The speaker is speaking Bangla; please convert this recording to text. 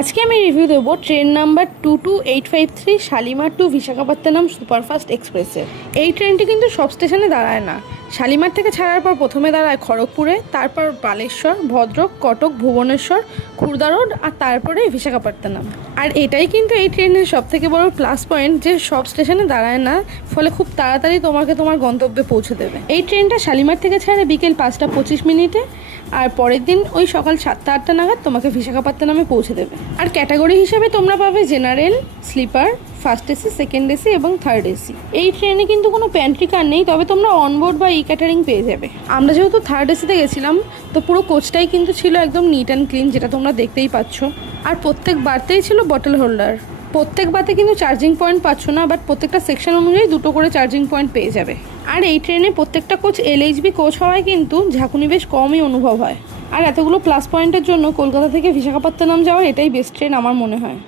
আজকে আমি রিভিউ দেবো train number 22853 Shalimar to Visakhapatnam superfast এক্সপ্রেসে। এই ট্রেনটি কিন্তু সব স্টেশনে দাঁড়ায় না। শালিমার থেকে ছাড়ার পর প্রথমে দাঁড়ায় খড়গপুরে, তারপর বালেশ্বর, ভদ্রক, কটক, ভুবনেশ্বর, খুর্দা রোড আর তারপরে বিশাখাপত্তনম। আর এটাই কিন্তু এই ট্রেনের সবথেকে বড় প্লাস পয়েন্ট যে সব স্টেশনে দাঁড়ায় না, ফলে খুব তাড়াতাড়ি তোমাকে তোমার গন্তব্যে পৌঁছে দেবে। এই ট্রেনটা শালিমার থেকে ছাড়ে বিকেল 5:25 আর পরের দিন ওই সকাল 7টা-8টা নাগাদ তোমাকে বিশাখাপত্তনমে পৌঁছে দেবে। আর ক্যাটাগরি হিসেবে তোমরা পাবে general, sleeper, first AC, second AC এবং থার্ড এসি। এই ট্রেনে কিন্তু কোনো প্যান্ট্রি কার নেই, তবে তোমরা অনবোর্ড বা ই ক্যাটারিং পেয়ে যাবে। আমরা যেহেতু থার্ড এসিতে গেছিলাম, তো পুরো কোচটাই কিন্তু ছিল একদম নিট অ্যান্ড ক্লিন, যেটা তোমরা দেখতেই পাচ্ছ। আর প্রত্যেক বারতেই ছিল বটল হোল্ডার। প্রত্যেক বাতে কিন্তু চার্জিং পয়েন্ট পাচ্ছ না, বাট প্রত্যেকটা সেকশন অনুযায়ী 2টো করে চার্জিং পয়েন্ট পেয়ে যাবে। আর এই ট্রেনে প্রত্যেকটা কোচ LHB কোচ হওয়ায় কিন্তু ঝাঁকুনি বেশ কমই অনুভব হয়। আর এতগুলো প্লাস পয়েন্টের জন্য কলকাতা থেকে বিশাখাপত্তনম যাওয়ার এটাই বেস্ট ট্রেন আমার মনে হয়।